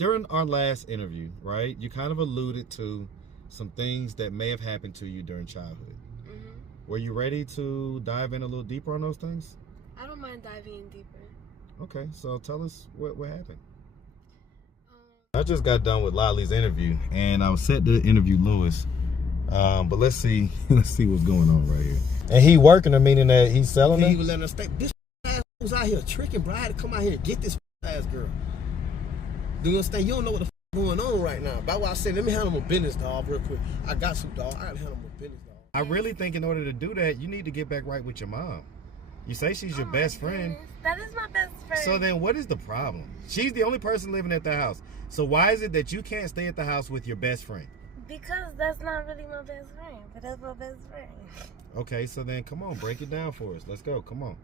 during our last interview, right, you kind of alluded to some things that may have happened to you during childhood. Mm-hmm. Were you ready to dive in a little deeper on those things? I don't mind diving in deeper. Okay, so tell us what happened. I just got done with Lolli's interview, and I was set to interview Lewis. But let's see what's going on right here. And he working her, meaning that he's selling He her? was letting her stay. This ass was out here tricking, bro. I had to come out here and get this ass girl. Do you understand? You don't know what the going on right now. That's why I said, let me handle my business, dog, real quick. I got some, dog. I gotta handle my business, dog. I really think in order to do that, you need to get back right with your mom. You say she's your best friend. That is my best friend. So then what is the problem? She's the only person living at the house. So why is it that you can't stay at the house with your best friend? Because that's not really my best friend, but that's my best friend. Okay, so then come on, break it down for us. Let's go. Come on.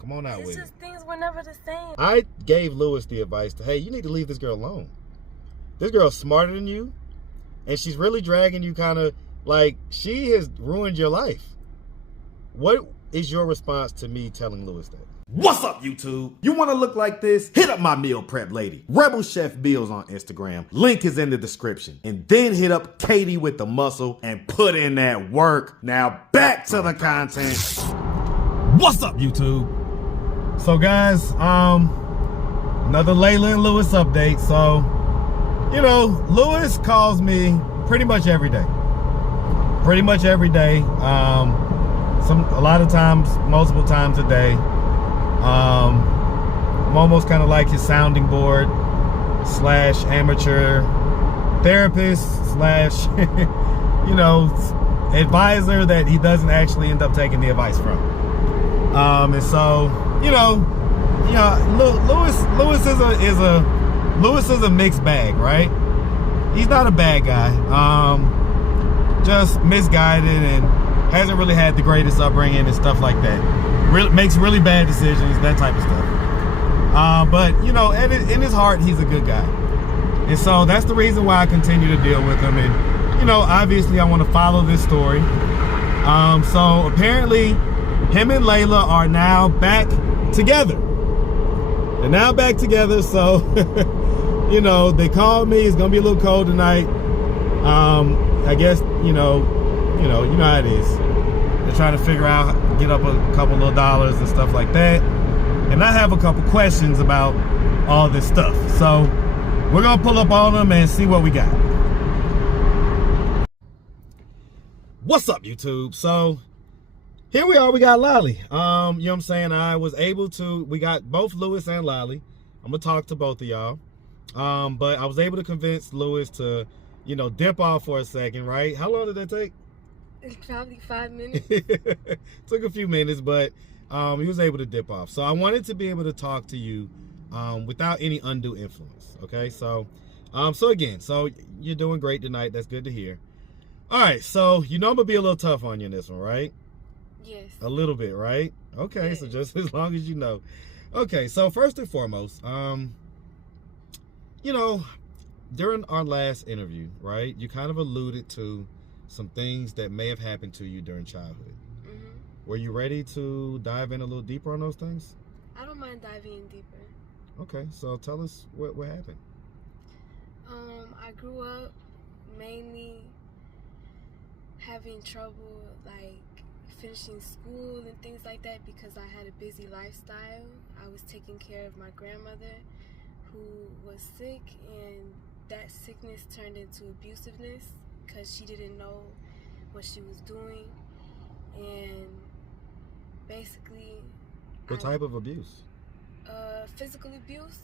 Come on out with it. It's just things were never the same. I gave Lewis the advice to, hey, you need to leave this girl alone. This girl's smarter than you, and she's really dragging you kind of like she has ruined your life. What is your response to me telling Lewis that? What's up, YouTube? You want to look like this? Hit up my meal prep lady, Rebel Chef Bills on Instagram. Link is in the description. And then hit up Katie with the muscle and put in that work. Now back to the content. What's up, YouTube? So guys, another Layla and Lewis update. So, you know, Lewis calls me pretty much every day. Pretty much every day. A lot of times, multiple times a day. I'm almost kind of like his sounding board / amateur therapist / you know, advisor that he doesn't actually end up taking the advice from. And so, you know, Lewis is a mixed bag, right? He's not a bad guy. Just misguided and hasn't really had the greatest upbringing and stuff like that. Makes really bad decisions, that type of stuff. But, you know, in his heart, he's a good guy. And so that's the reason why I continue to deal with him. And, you know, obviously I want to follow this story. So apparently him and Layla are now back together. They're now back together. So, you know, they called me. It's going to be a little cold tonight. I guess, you know how it is. They're trying to figure out, get up a couple little dollars and stuff like that. And I have a couple questions about all this stuff. So we're gonna pull up on them and see what we got. What's up, YouTube? So here we are, we got Lolli. You know what I'm saying? I was able to, we got both Lewis and Lolli. I'm gonna talk to both of y'all. But I was able to convince Lewis to, you know, dip off for a second, right? How long did that take? Probably 5 minutes. Took a few minutes, but he was able to dip off. So I wanted to be able to talk to you without any undue influence. Okay, so again, so you're doing great tonight. That's good to hear. All right, so you know I'm gonna be a little tough on you in this one, right? Yes. A little bit, right? Okay, yes. So just as long as you know. Okay, so first and foremost, you know, during our last interview, right, you kind of alluded to some things that may have happened to you during childhood. Mm-hmm. Were you ready to dive in a little deeper on those things? I don't mind diving in deeper. Okay, so tell us what happened. I grew up mainly having trouble like finishing school and things like that because I had a busy lifestyle. I was taking care of my grandmother who was sick, and that sickness turned into abusiveness because she didn't know what she was doing. And basically, What type of abuse? Physical abuse.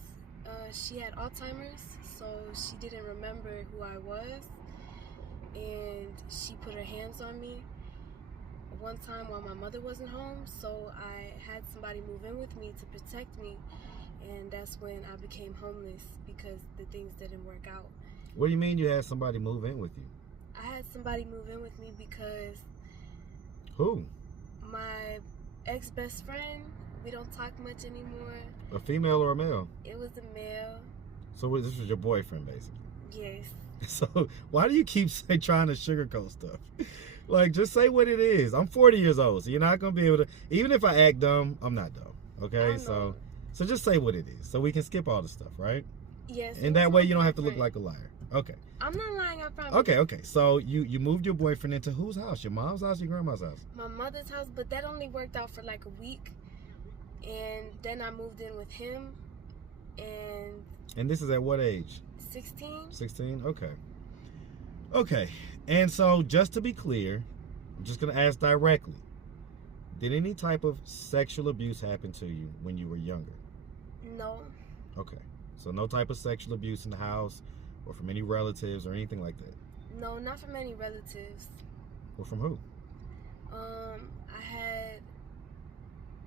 She had Alzheimer's, so she didn't remember who I was, and she put her hands on me one time while my mother wasn't home, so I had somebody move in with me to protect me, and that's when I became homeless because the things didn't work out. What do you mean you had somebody move in with you? I had somebody move in with me because... Who? My ex-best friend. We don't talk much anymore. A female or a male? It was a male. So this was your boyfriend, basically? Yes. So why do you keep trying to sugarcoat stuff? Like, just say what it is. I'm 40 years old, so you're not going to be able to... Even if I act dumb, I'm not dumb, okay? So just say what it is, so we can skip all the stuff, right? Yes. And that way you don't have to look like a liar. Okay. I'm not lying, I promise. Okay. So you moved your boyfriend into whose house? Your mom's house or your grandma's house? My mother's house, but that only worked out for like a week. And then I moved in with him. And this is at what age? 16. 16? Okay. Okay. And so just to be clear, I'm just going to ask directly. Did any type of sexual abuse happen to you when you were younger? No. Okay. So no type of sexual abuse in the house or from any relatives or anything like that? No, not from any relatives. Or from who?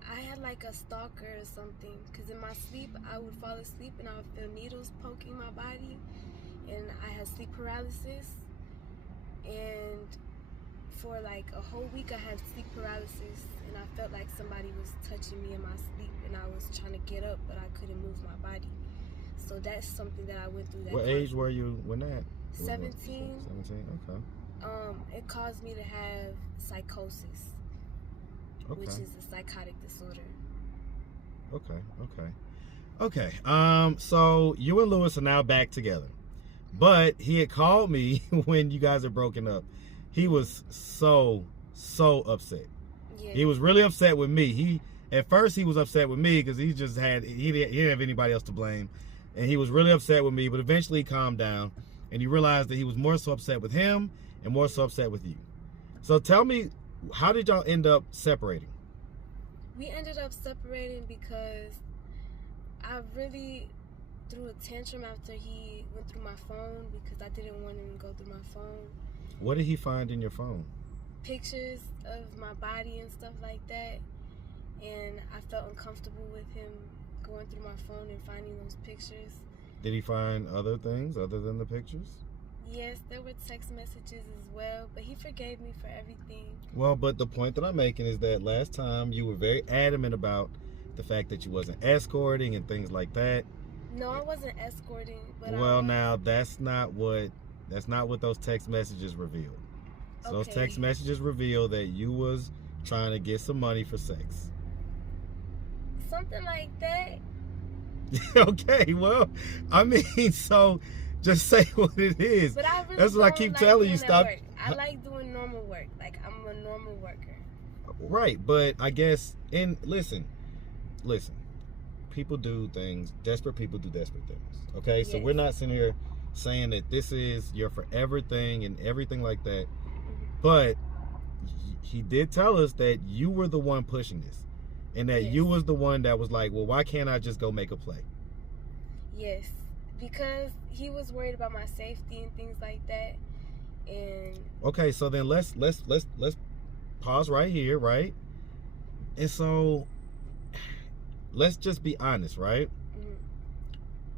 I had like a stalker or something, because in my sleep I would fall asleep and I would feel needles poking my body, and I had sleep paralysis, and for like a whole week I had sleep paralysis, and I felt like somebody was touching me in my sleep, and I was trying to get up but I couldn't move my body. So that's something that I went through. What age were you when that? 17. 17, okay. It caused me to have psychosis. Okay. Which is a psychotic disorder. Okay. So you and Lewis are now back together. But he had called me when you guys had broken up. He was so upset. Yeah. He was really upset with me. At first he was upset with me because he didn't have anybody else to blame. And he was really upset with me, but eventually he calmed down and he realized that he was more so upset with him and more so upset with you. So tell me, how did y'all end up separating? We ended up separating because I really threw a tantrum after he went through my phone, because I didn't want him to go through my phone. What did he find in your phone? Pictures of my body and stuff like that. And I felt uncomfortable with him going through my phone and finding those pictures. Did he find other things other than the pictures? Yes, there were text messages as well, but he forgave me for everything. Well, but the point that I'm making is that last time you were very adamant about the fact that you wasn't escorting and things like that. No, I wasn't escorting, but well, now that's not what those text messages revealed. So those text messages reveal that you was trying to get some money for sex. Something like that. Okay, well, I mean, so just say what it is. But I really That's what I keep telling you. Stop. I like doing normal work. Like, I'm a normal worker. Right, but I guess, and listen, people do things, desperate people do desperate things, okay? Yes. So we're not sitting here saying that this is your forever thing and everything like that, but he did tell us that you were the one pushing this, and that you was the one that was like, well, why can't I just go make a play? Yes, because he was worried about my safety and things like that. And okay, so then let's pause right here, right? And so let's just be honest, right? Mm-hmm.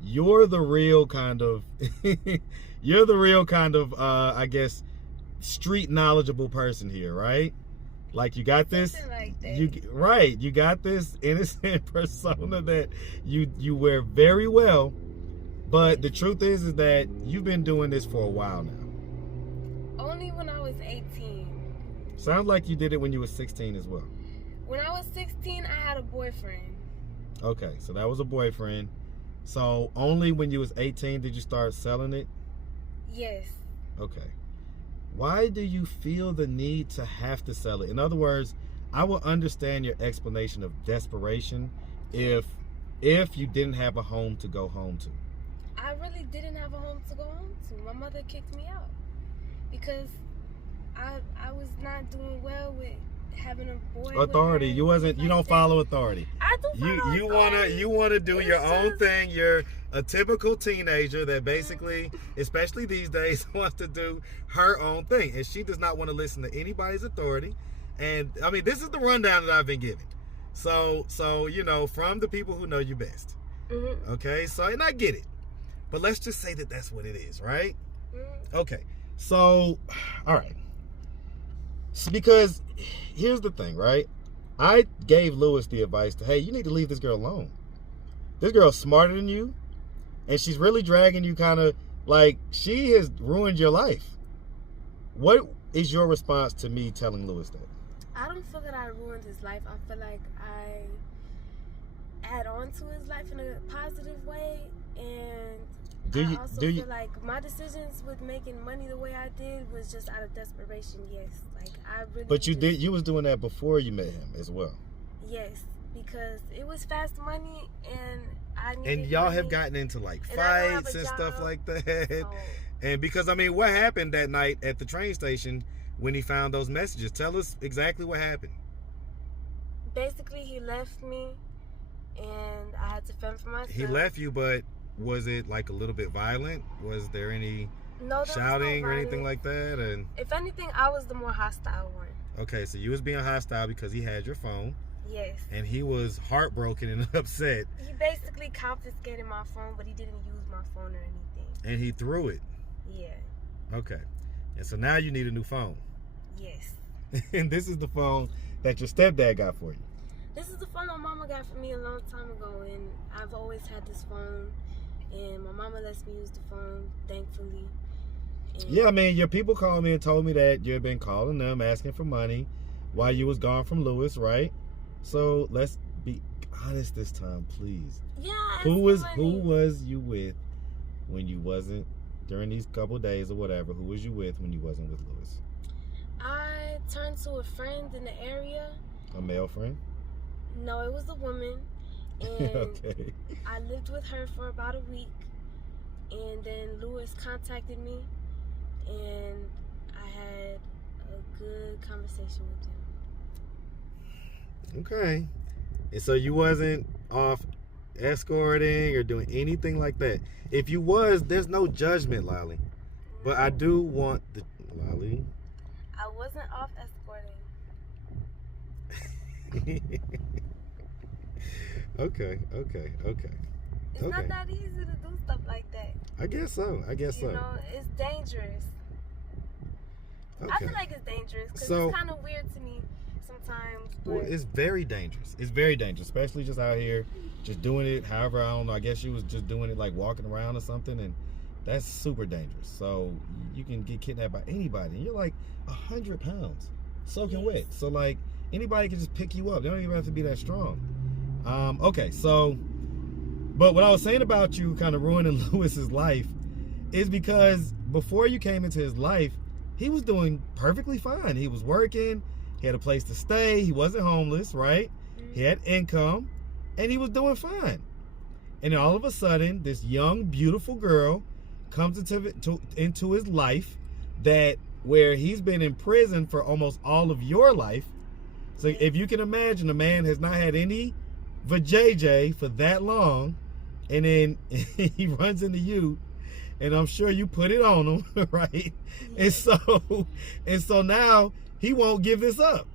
You're the real kind of I guess street knowledgeable person here, right? Like, you got this, like that. You got this innocent persona that you wear very well, but the truth is that you've been doing this for a while now. Only when I was 18. Sounds like you did it when you were 16 as well. When I was 16, I had a boyfriend. Okay, so that was a boyfriend. So only when you was 18 did you start selling it? Yes. Okay. Why do you feel the need to have to sell it? In other words, I will understand your explanation of desperation if you didn't have a home to go home to. I really didn't have a home to go home to. My mother kicked me out because I was not doing well with having a boy. Authority. You don't follow authority. I do follow authority. You wanna do your own thing. You're a typical teenager that basically, especially these days, wants to do her own thing, and she does not want to listen to anybody's authority. And I mean, this is the rundown that I've been given. So from the people who know you best. Mm-hmm. Okay, so, and I get it, but let's just say that that's what it is, right? Mm-hmm. Okay, so all right. So, because here's the thing, right? I gave Lewis the advice to, hey, you need to leave this girl alone. This girl's smarter than you, and she's really dragging you kind of like she has ruined your life. What is your response to me telling Lewis that? I don't feel that I ruined his life. I feel like I add on to his life in a positive way. And I also feel like my decisions with making money the way I did was just out of desperation. Yes, like I really. But you was doing that before you met him as well. Yes, because it was fast money, and I needed. And y'all money, have gotten into like fights and stuff like that. So, and because I mean, what happened that night at the train station when he found those messages? Tell us exactly what happened. Basically, he left me, and I had to fend for myself. He left you, but was it like a little bit violent? Was there any shouting or anything like that? And if anything, I was the more hostile one. Okay, so you was being hostile because he had your phone. Yes. And he was heartbroken and upset. He basically confiscated my phone, but he didn't use my phone or anything. And he threw it. Yeah. Okay. And so now you need a new phone. Yes. And this is the phone that your stepdad got for you. This is the phone my mama got for me a long time ago, and I've always had this phone, and my mama lets me use the phone, thankfully. And yeah, I mean, your people called me and told me that you've been calling them, asking for money while you was gone from Lewis, right? So let's be honest this time, please. Yeah. Who was you with when you wasn't during these couple days or whatever? Who was you with when you wasn't with Lewis? I turned to a friend in the area. A male friend? No, it was a woman. And okay. I lived with her for about a week, and then Lewis contacted me, and I had a good conversation with him. Okay. And so you wasn't off escorting or doing anything like that. If you was, there's no judgment, Lolly. But I do want the Lolly. I wasn't off escorting. Okay. It's not that easy to do stuff like that. I guess so. You know, it's dangerous. Okay. I feel like it's dangerous because it's kind of weird to me sometimes. But well, it's very dangerous. It's very dangerous, especially just out here, just doing it. However, I don't know. I guess you was just doing it like walking around or something, and that's super dangerous. So you can get kidnapped by anybody, and you're like 100 pounds, soaking wet. So like anybody can just pick you up. They don't even have to be that strong. Okay, so, but what I was saying about you kind of ruining Lewis's life is because before you came into his life, he was doing perfectly fine. He was working, he had a place to stay, he wasn't homeless, right? He had income, and he was doing fine. And then all of a sudden, this young, beautiful girl comes into his life where he's been in prison for almost all of your life. So if you can imagine, a man has not had any vajayjay for that long, and then he runs into you, and I'm sure you put it on him, right? And so now he won't give this up.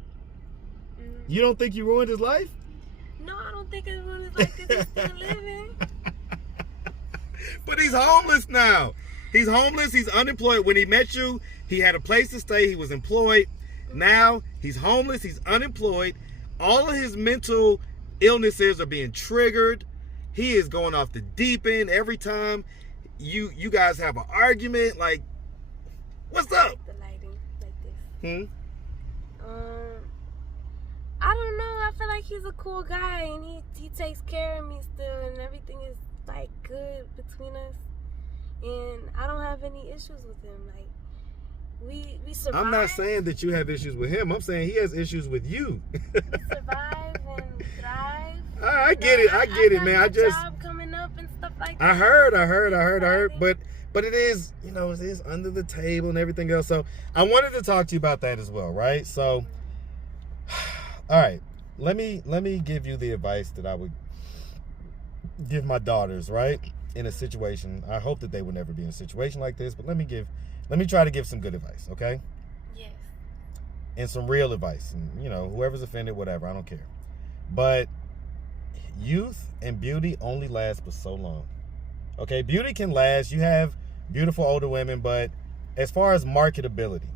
You don't think you ruined his life? No, I don't think I ruined his life because he's still living. But he's homeless now. He's homeless. He's unemployed. When he met you, he had a place to stay. He was employed. Now he's homeless. He's unemployed. All of his mental illnesses are being triggered. He is going off the deep end every time you guys have an argument. Like, what's up? Like the lighting, like this. I don't know. I feel like he's a cool guy, and he takes care of me still, and everything is like good between us. And I don't have any issues with him. Like we survive. I'm not saying that you have issues with him. I'm saying he has issues with you. We survive and thrive. I get it, man. I just job coming up and stuff like that. I heard. But it is, it is under the table and everything else. So I wanted to talk to you about that as well, right? So, all right, let me give you the advice that I would give my daughters, right? In a situation. I hope that they would never be in a situation like this, but let me try to give some good advice, okay? Yes. And some real advice. And, whoever's offended, whatever, I don't care. But youth and beauty only last but so long. Okay, beauty can last. You have beautiful older women, but as far as marketability,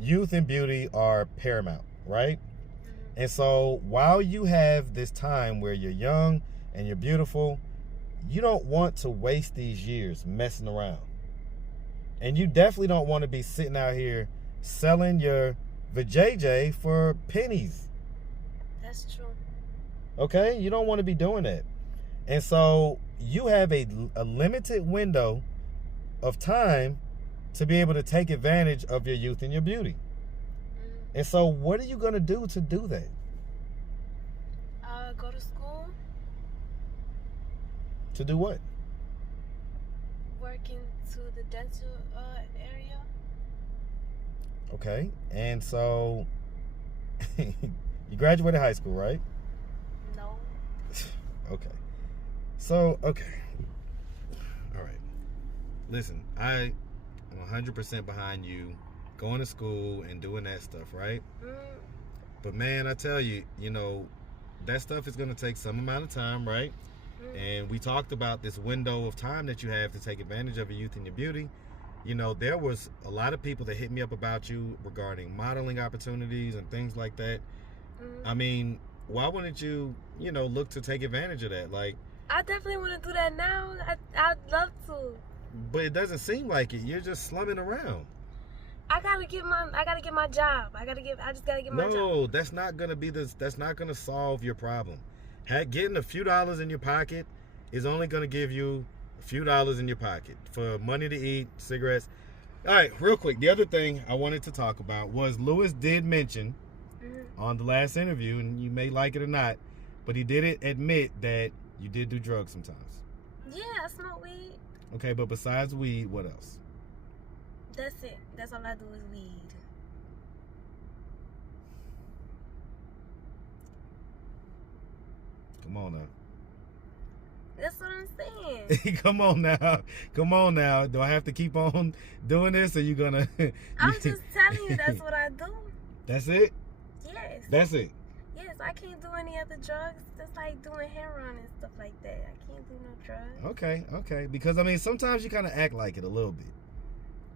youth and beauty are paramount, right? Mm-hmm. And so while you have this time where you're young and you're beautiful, you don't want to waste these years messing around. And you definitely don't want to be sitting out here selling your vajayjay for pennies. That's true. Okay? You don't want to be doing that. And so you have a limited window of time to be able to take advantage of your youth and your beauty. And so what are you going to do that? Go to school. To do what? Work into the dental area. Okay. And so you graduated high school, right? No. Okay. So, okay. All right. Listen, I'm 100% behind you going to school and doing that stuff, right? But man, I tell you, that stuff is going to take some amount of time, right? And we talked about this window of time that you have to take advantage of your youth and your beauty. There was a lot of people that hit me up about you regarding modeling opportunities and things like that. I mean, why wouldn't you, look to take advantage of that? Like, I definitely want to do that now. I'd love to. But it doesn't seem like it. You're just slumming around. I gotta get my job. I just gotta get my job. No, that's not gonna solve your problem. Getting a few dollars in your pocket is only gonna give you a few dollars in your pocket for money to eat, cigarettes. All right, real quick. The other thing I wanted to talk about was Lewis did mention on the last interview, and you may like it or not, but he did admit that you did do drugs sometimes. Yeah, I smoke weed. Okay, but besides weed, what else? That's it. That's all I do is weed. Come on now. That's what I'm saying. Come on now. Do I have to keep on doing this, or you gonna? I'm just telling you, that's what I do. That's it? Yes. That's it? Yes, I can't do any other drugs. That's like doing heroin and stuff like that. I can't do no drugs. Okay. Because, I mean, sometimes you kind of act like it a little bit.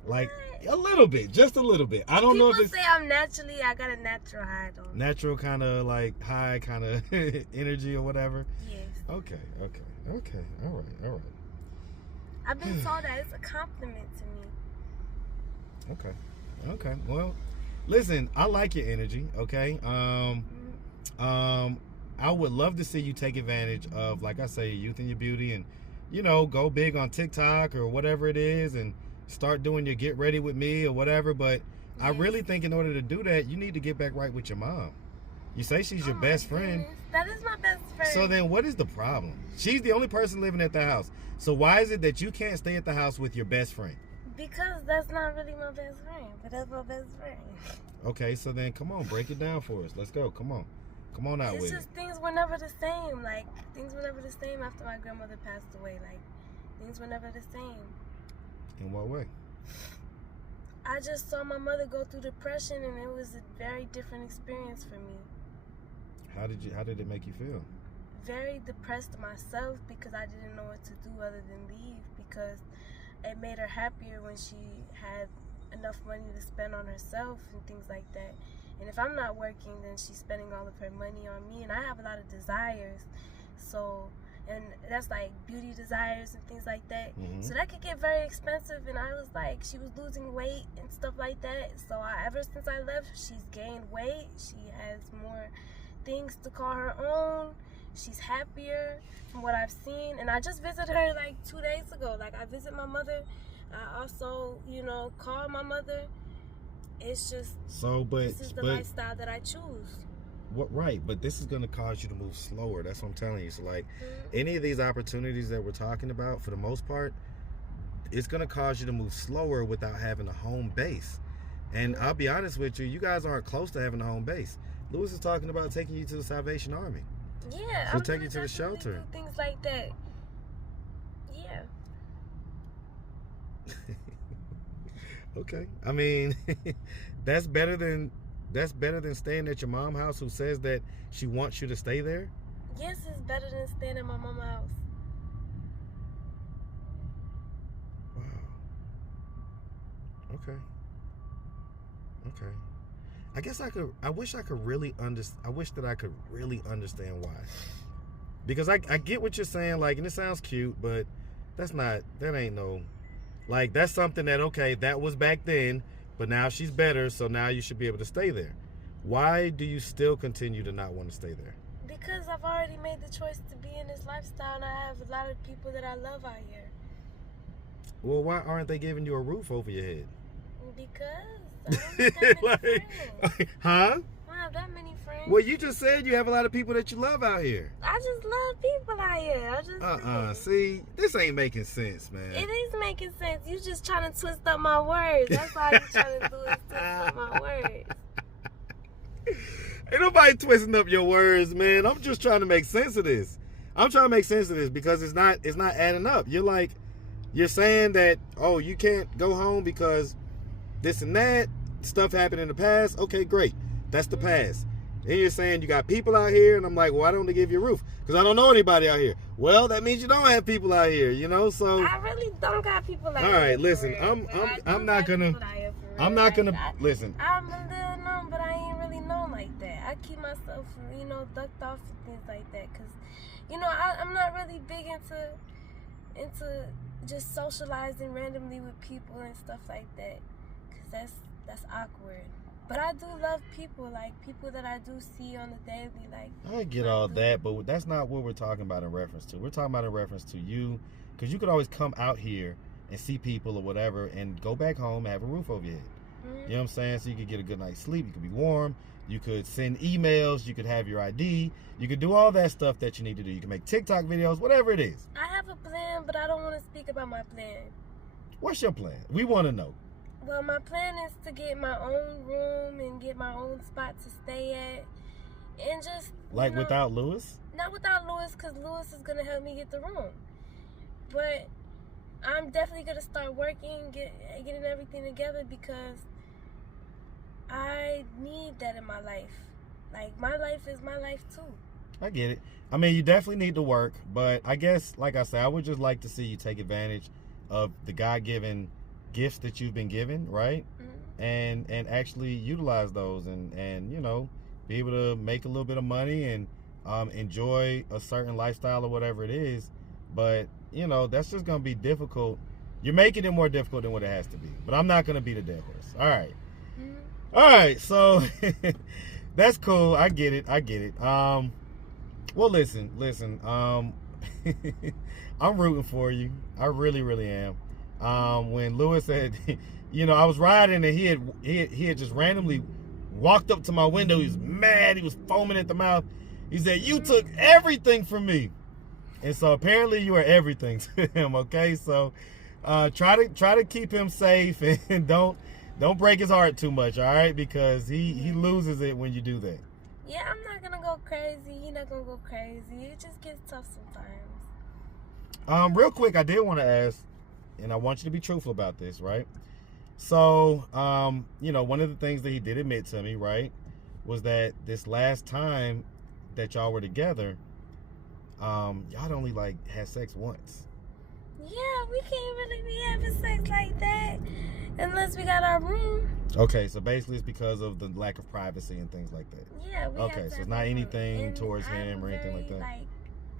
Like, a little bit. Just a little bit. I don't know if it's... People say I got a natural high, though. Natural kind of, like, high kind of energy or whatever? Yes. Okay. All right. I've been told that. It's a compliment to me. Okay. Well, listen, I like your energy, okay? I would love to see you take advantage of, like I say, your youth and your beauty, and go big on TikTok or whatever it is, and start doing your get ready with me or whatever. But I really think in order to do that, you need to get back right with your mom. You say she's your best friend. That is my best friend. So then what is the problem? She's the only person living at the house. So why is it that you can't stay at the house with your best friend? Because that's not really my best friend, but that's my best friend. Okay, so then come on, break it down for us. Let's go. Come on out with it. It's just things were never the same. Like, things were never the same after my grandmother passed away. Like, things were never the same. In what way? I just saw my mother go through depression, and it was a very different experience for me. How did it make you feel? Very depressed myself, because I didn't know what to do other than leave, because it made her happier when she had enough money to spend on herself and things like that. And if I'm not working, then she's spending all of her money on me, and I have a lot of desires. So, and that's like beauty desires and things like that. So that could get very expensive, and I was like, she was losing weight and stuff like that. So ever since I left, she's gained weight. She has more things to call her own. She's happier from what I've seen. And I just visited her like 2 days ago. Like, I visit my mother. I also, call my mother. It's just, this is the lifestyle that I choose. Right, but this is going to cause you to move slower. That's what I'm telling you. So, like, any of these opportunities that we're talking about, for the most part, it's going to cause you to move slower without having a home base. And I'll be honest with you, you guys aren't close to having a home base. Lewis is talking about taking you to the Salvation Army. Yeah, He'll take you to the shelter. Do things like that. Yeah. Okay. I mean, that's better than staying at your mom's house, who says that she wants you to stay there. Yes, it's better than staying at my mama's house. Wow. Okay. I wish that I could really understand why. Because I get what you're saying, like, and it sounds cute, but that's something that, okay, that was back then, but now she's better, so now you should be able to stay there. Why do you still continue to not want to stay there? Because I've already made the choice to be in this lifestyle, and I have a lot of people that I love out here. Well, why aren't they giving you a roof over your head? Because I don't have that many friends. Huh? I don't have that many friends. Well, you just said you have a lot of people that you love out here. I just love people out here. I just See, this ain't making sense, man. It is making sense. You just trying to twist up my words. That's all you trying to do is twist up my words. Ain't nobody twisting up your words, man. I'm just trying to make sense of this. I'm trying to make sense of this because it's not adding up. You're saying that, oh, you can't go home because this and that stuff happened in the past. Okay, great. That's the past. Then you're saying you got people out here, and I'm like, why don't they give you a roof? Because I don't know anybody out here. Well, that means you don't have people out here, you know. So I really don't got people out here. all right, listen. I'm not gonna listen. I'm a little known, but I ain't really known like that. I keep myself, ducked off and things like that, because, I'm not really big into just socializing randomly with people and stuff like that, because that's awkward. But I do love people, like people that I do see on the daily. Like, I get all that, but that's not what we're talking about in reference to. We're talking about in reference to you, because you could always come out here and see people or whatever and go back home and have a roof over your head. Mm-hmm. You know what I'm saying? So you could get a good night's sleep. You could be warm. You could send emails. You could have your ID. You could do all that stuff that you need to do. You can make TikTok videos, whatever it is. I have a plan, but I don't want to speak about my plan. What's your plan? We want to know. Well, my plan is to get my own room and get my own spot to stay at. And just, like, without Lewis? Not without Lewis, because Lewis is going to help me get the room. But I'm definitely going to start working, getting everything together, because I need that in my life. Like, my life is my life, too. I get it. I mean, you definitely need to work, but I guess, like I said, I would just like to see you take advantage of the God-given gifts that you've been given, right? Mm-hmm. And actually utilize those and be able to make a little bit of money and enjoy a certain lifestyle or whatever it is. But that's just gonna be difficult. You're making it more difficult than what it has to be. But I'm not gonna be the dead horse. All right. Mm-hmm. All right, so that's cool. I get it. Well, listen, I'm rooting for you. I really, really am. When Lewis said, I was riding and he had just randomly walked up to my window. He was mad. He was foaming at the mouth. He said, "You took everything from me." And so apparently you are everything to him. Okay. So, try to keep him safe and don't break his heart too much. All right. Because he loses it when you do that. Yeah. I'm not going to go crazy. You're not going to go crazy. It just gets tough sometimes. Real quick, I did want to ask, and I want you to be truthful about this, right? So, one of the things that he did admit to me, right, was that this last time that y'all were together, y'all only had sex once. Yeah, we can't really be having sex like that unless we got our room. Okay, so basically it's because of the lack of privacy and things like that. Yeah, we okay, so it's not anything towards him or anything like that. I'm a very,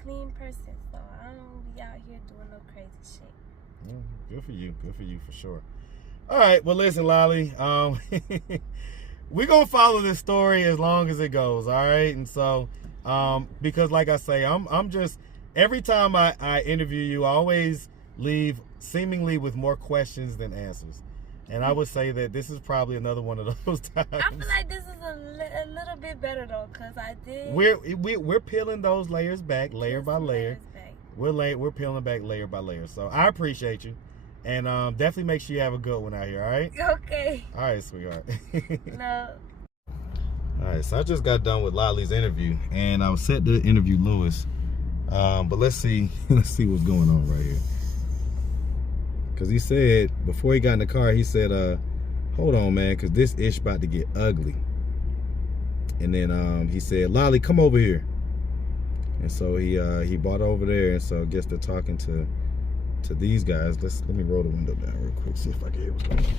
clean person, so I don't be out here doing no crazy shit. Good for you for sure. All right, well, listen, Lolly, we're gonna follow this story as long as it goes. All right, and so because like I say, I'm just, every time I interview you, I always leave seemingly with more questions than answers, and I would say that this is probably another one of those times. I feel like this is a little bit better though, because I did. We're peeling those layers back, layer by layer. We're peeling back layer by layer. So I appreciate you. And definitely make sure you have a good one out here, all right? Okay. All right, sweetheart. No. All right, so I just got done with Lolly's interview, and I was set to interview Lewis. But let's see what's going on right here. Because he said, before he got in the car, he said, hold on, man, because this ish about to get ugly. And then he said, "Lolly, come over here." And so he brought over there, and so I guess they're talking to these guys. Let me roll the window down real quick, see if I can hear what's going on.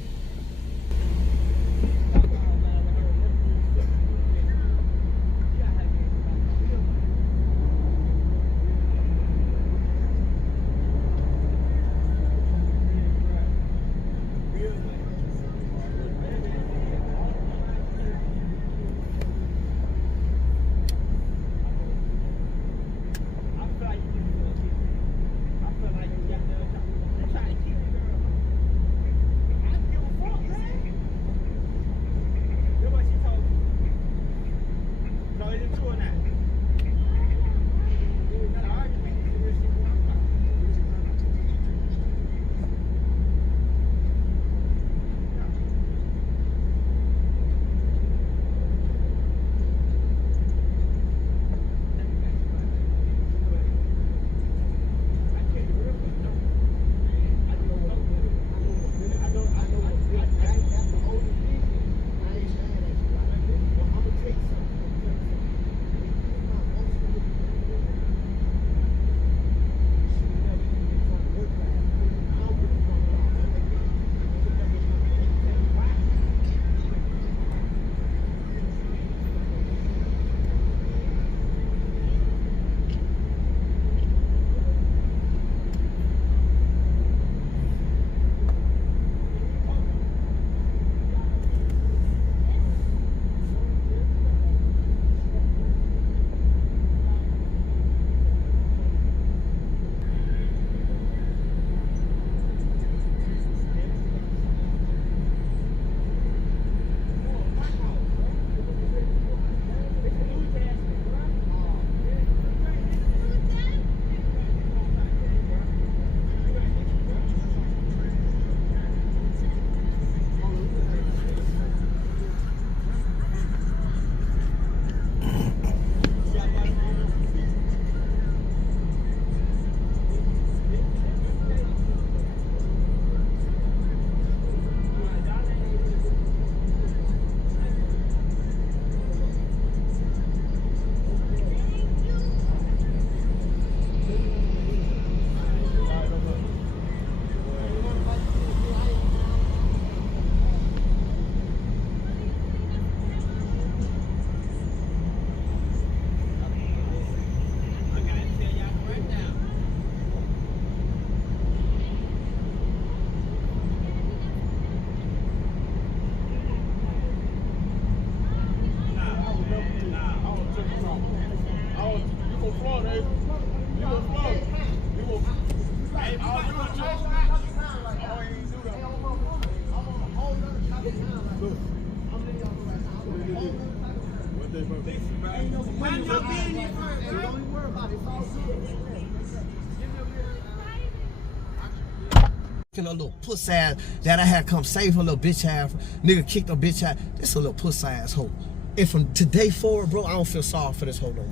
A little puss ass that I had come save her little bitch ass. Nigga kicked her bitch ass. This a little puss ass hoe. And from today forward, bro, I don't feel sorry for this hoe no more.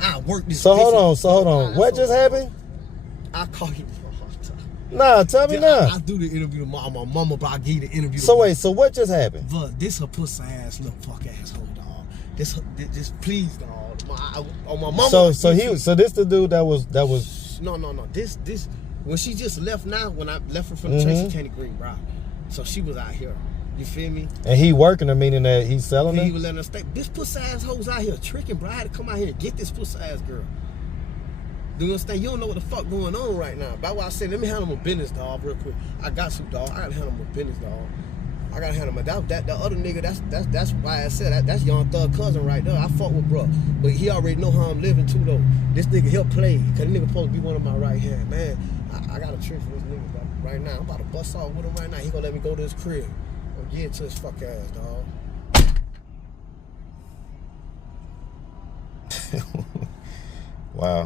I work this. So hold on. What just happened? I call you. Nah, tell me now. I do the interview to my mama, but I give the interview. So wait, so what just happened? But this a puss ass little fuck asshole, dog. This please, dog. On my mama. So this the dude that was. No. This when she just left now. When I left her from the church, she came to Greenbrier. So she was out here. You feel me? And he working her, meaning that he's selling her? He was letting her stay. This puss ass hoes out here tricking, bro. I had to come out here and get this puss ass girl. Do you understand? You don't know what the fuck going on right now. That's why I said, let me handle my business, dog, real quick. I got some, dog. I gotta handle my business, dog. I gotta handle my that the other nigga. That's why I said that's Young Thug cousin right there. I fuck with bro, but he already know how I'm living too though. This nigga he'll play, cause this nigga supposed to be one of my right hand man. I got a trick for this nigga bro. Right now. I'm about to bust off with him right now. He gonna let me go to his crib. I'm getting to his fuck ass, dog. Wow.